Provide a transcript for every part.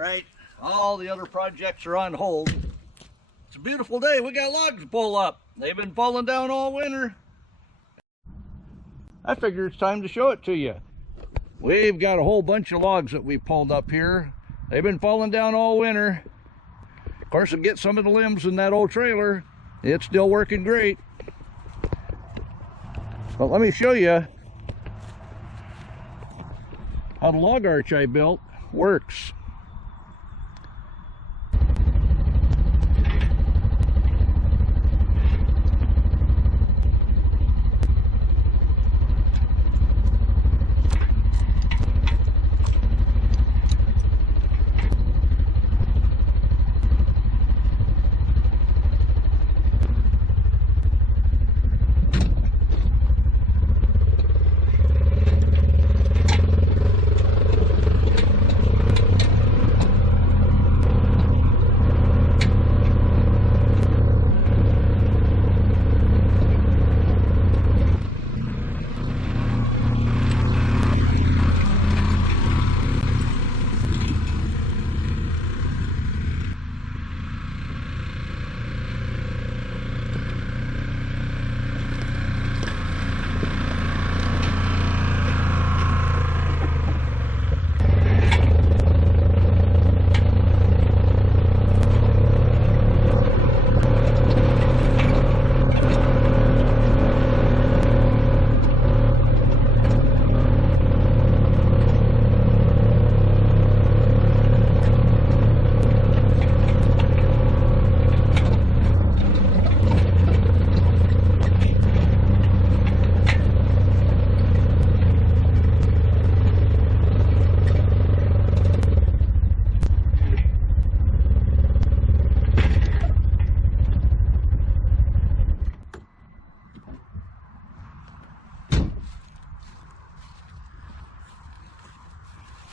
right. All the other projects are on hold. It's a beautiful day. We got logs to pull up. They've been falling down all winter. I figure it's time to show it to you. We've got a whole bunch of logs that we pulled up here. They've been falling down all winter. Of course, we'll get some of the limbs in that old trailer. It's still working great. But let me show you how the log arch I built works.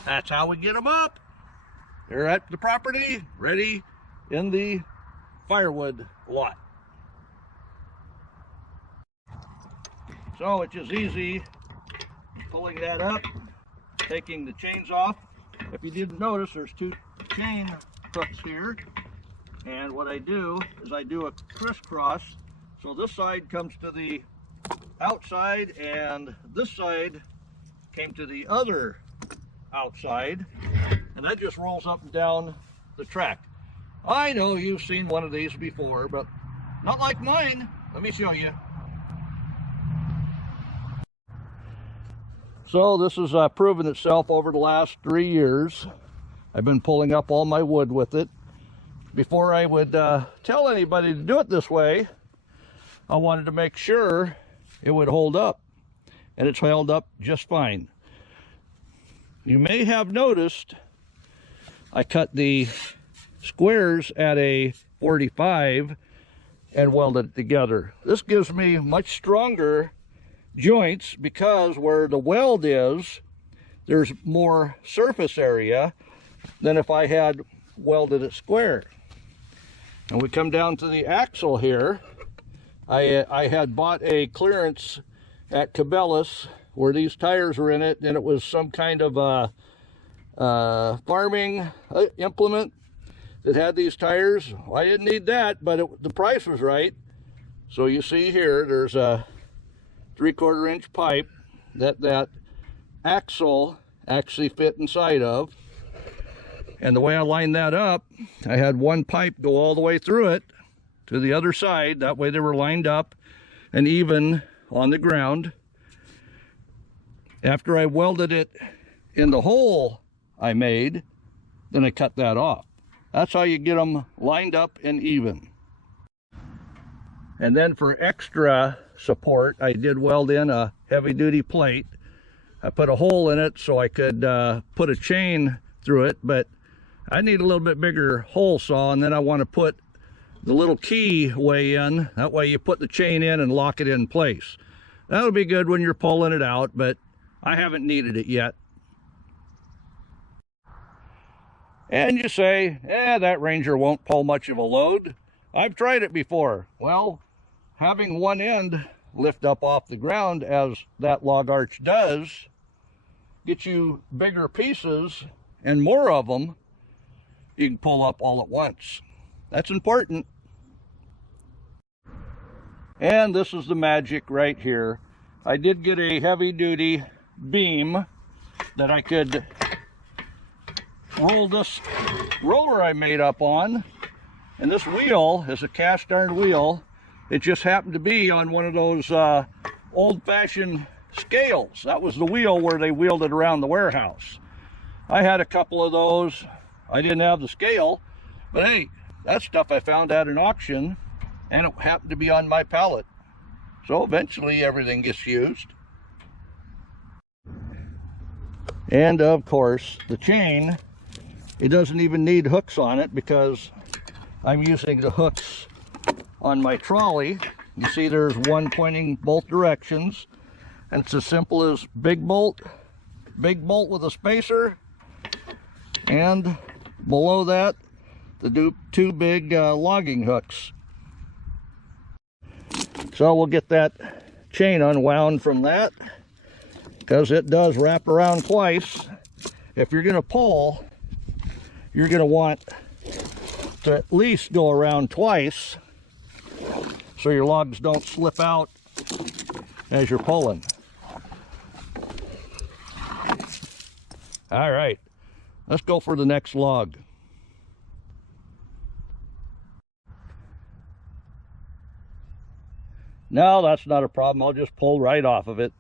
That's how we get them up. They're at the property, ready in the firewood lot. So it's just easy pulling that up, taking the chains off. If you didn't notice, there's two chain hooks here. And what I do is I do a crisscross. So this side comes to the outside and this side came to the other outside, and that just rolls up and down the track. I know you've seen one of these before, but not like mine. Let me show you. So this has proven itself over the last 3 years. I've been pulling up all my wood with it. Before I would tell anybody to do it this way, I wanted to make sure it would hold up, and it's held up just fine. You may have noticed I cut the squares at a 45 and welded it together. This gives me much stronger joints because where the weld is, there's more surface area than if I had welded it square. And we come down to the axle here. I had bought a clearance at Cabela's where these tires were in it, and it was some kind of a farming implement that had these tires. Well, I didn't need that, but the price was right. So you see here, there's a 3/4 inch pipe that axle actually fit inside of. And the way I lined that up, I had one pipe go all the way through it to the other side. That way they were lined up and even on the ground. After I welded it in the hole I made, then I cut that off. That's how you get them lined up and even. And then for extra support, I did weld in a heavy-duty plate. I put a hole in it so I could put a chain through it, but I need a little bit bigger hole saw, and then I want to put the little key way in. That way you put the chain in and lock it in place. That'll be good when you're pulling it out, but I haven't needed it yet. And you say, that Ranger won't pull much of a load. I've tried it before. Well, having one end lift up off the ground as that log arch does, gets you bigger pieces and more of them, you can pull up all at once. That's important. And this is the magic right here. I did get a heavy-duty beam that I could roll this roller I made up on. And this wheel is a cast iron wheel. It just happened to be on one of those old-fashioned scales. That was the wheel where they wheeled it around the warehouse. I had a couple of those. I didn't have the scale, but hey, that stuff I found at an auction, and it happened to be on my pallet. So eventually everything gets used. And of course, the chain, it doesn't even need hooks on it because I'm using the hooks on my trolley. You see there's one pointing both directions, and it's as simple as big bolt with a spacer, and below that the two big logging hooks. So we'll get that chain unwound from that, because it does wrap around twice. If you're going to pull, you're going to want to at least go around twice so your logs don't slip out as you're pulling. All right, let's go for the next log. No, that's not a problem. I'll just pull right off of it.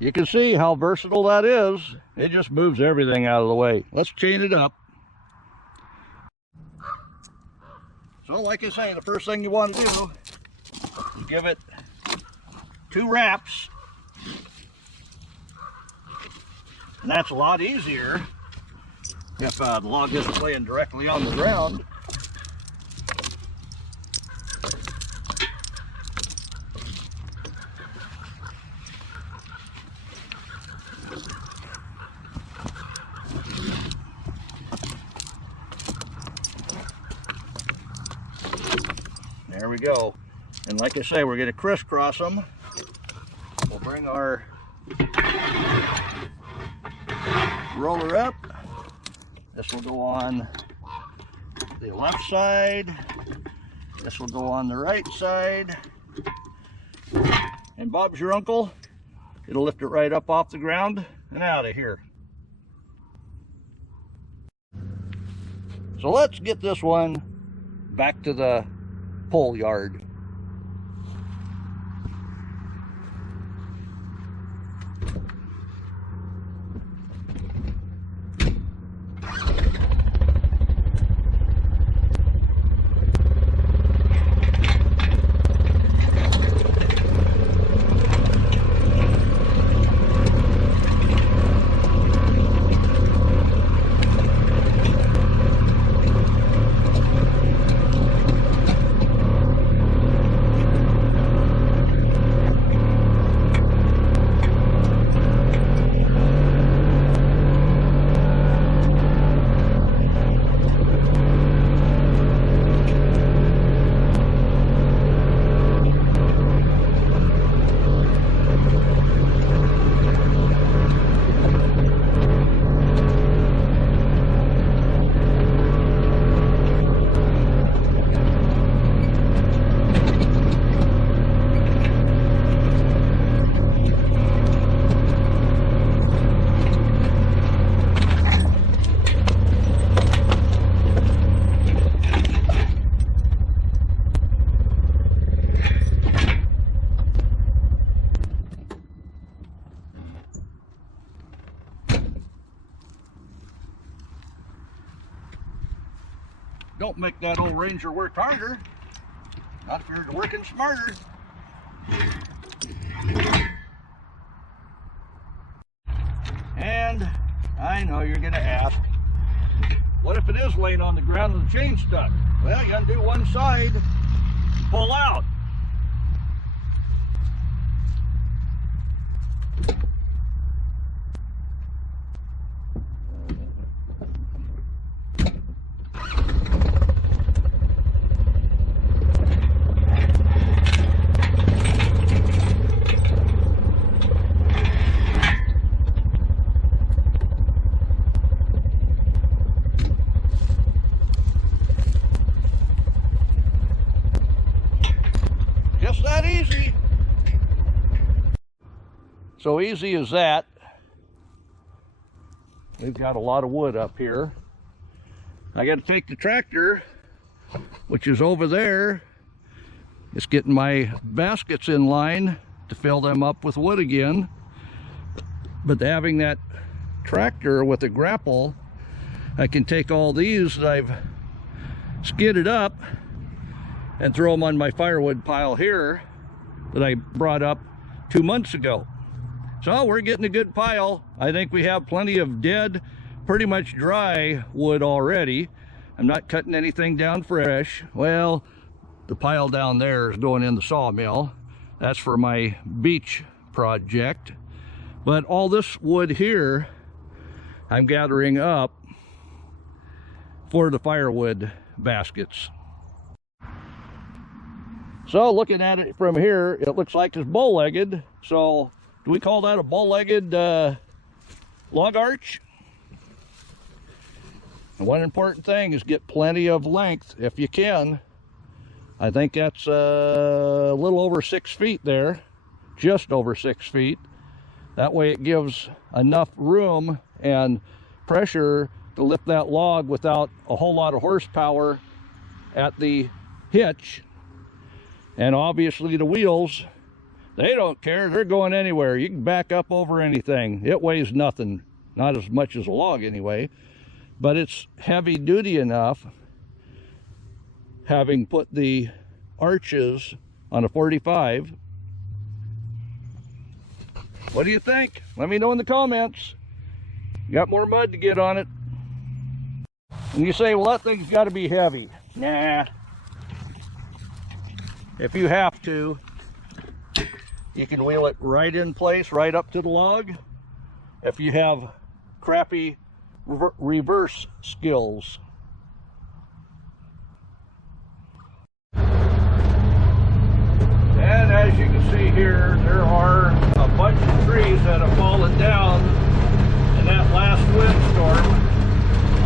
You can see how versatile that is. It just moves everything out of the way. Let's chain it up. So like I say, the first thing you want to do is give it 2 wraps. And that's a lot easier if the log isn't laying directly on the ground. There we go. And like I say, we're going to crisscross them. We'll bring our roller up. This will go on the left side. This will go on the right side. And Bob's your uncle. It'll lift it right up off the ground and out of here. So let's get this one back to the pole yard. don't make that old Ranger work harder. Not if you're working smarter. And I know you're going to ask, what if it is laying on the ground and the chain's stuck? Well, you undo one side, pull out. Just that easy. So easy as that. We've got a lot of wood up here. I got to take the tractor, which is over there. It's getting my baskets in line to fill them up with wood again. But having that tractor with a grapple, I can take all these that I've skidded up and throw them on my firewood pile here that I brought up 2 months ago. So we're getting a good pile. I think we have plenty of dead, pretty much dry wood already. I'm not cutting anything down fresh. Well, the pile down there is going in the sawmill. That's for my beach project. But all this wood here, I'm gathering up for the firewood baskets. So looking at it from here, it looks like it's bow-legged. So do we call that a bow-legged log arch? And one important thing is get plenty of length if you can. I think that's a little over 6 feet there, just over 6 feet. That way it gives enough room and pressure to lift that log without a whole lot of horsepower at the hitch. And obviously the wheels, they don't care. They're going anywhere. You can back up over anything. It weighs nothing. Not as much as a log anyway. But it's heavy duty enough, having put the arches on a 45. What do you think? Let me know in the comments. You got more mud to get on it. And you say, well, that thing's got to be heavy. Nah. If you have to, you can wheel it right in place, right up to the log. If you have crappy reverse skills. And as you can see here, there are a bunch of trees that have fallen down in that last windstorm.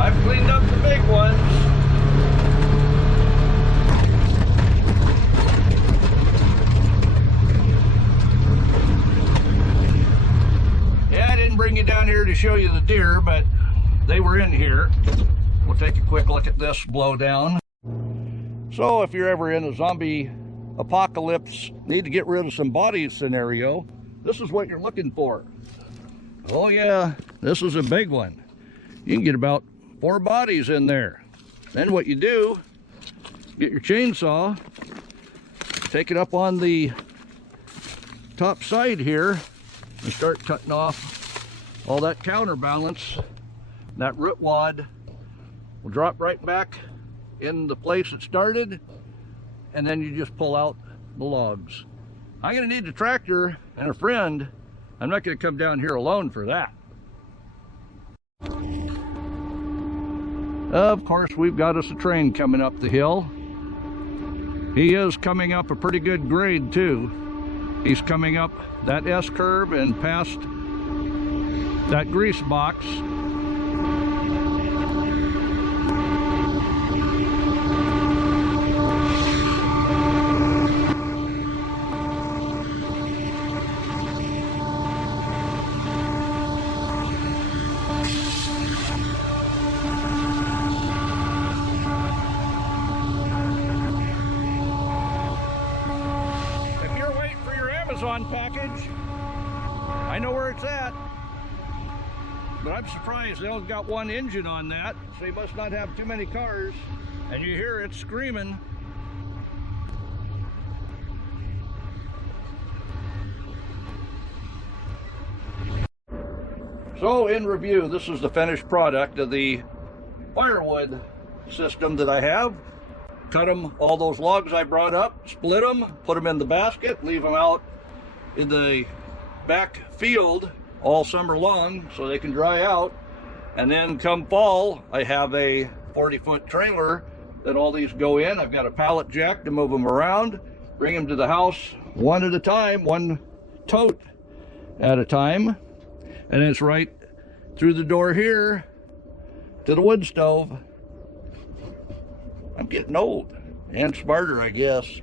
I've cleaned up the big ones. Yeah, I didn't bring you down here to show you the deer, but they were in here. We'll take a quick look at this blowdown. So if you're ever in a zombie apocalypse, need to get rid of some bodies scenario, this is what you're looking for. Oh yeah, this is a big one. You can get about 4 bodies in there. Then what you do, get your chainsaw, take it up on the top side here, and start cutting off all that counterbalance. That root wad will drop right back in the place it started, and then you just pull out the logs. I'm going to need a tractor and a friend. I'm not going to come down here alone for that. Of course, we've got us a train coming up the hill. He is coming up a pretty good grade too. He's coming up that S-curve and past that grease box. Package, I know where it's at. But I'm surprised they only got one engine on that, so you must not have too many cars. And you hear it screaming. So in review, this is the finished product of the Firewood system that I have. Cut them, all those logs I brought up, split them, put them in the basket, leave them out in the back field all summer long so they can dry out. And then come fall, I have a 40-foot trailer that all these go in. I've got a pallet jack to move them around, bring them to the house one at a time, one tote at a time. And it's right through the door here to the wood stove. I'm getting old and smarter, I guess.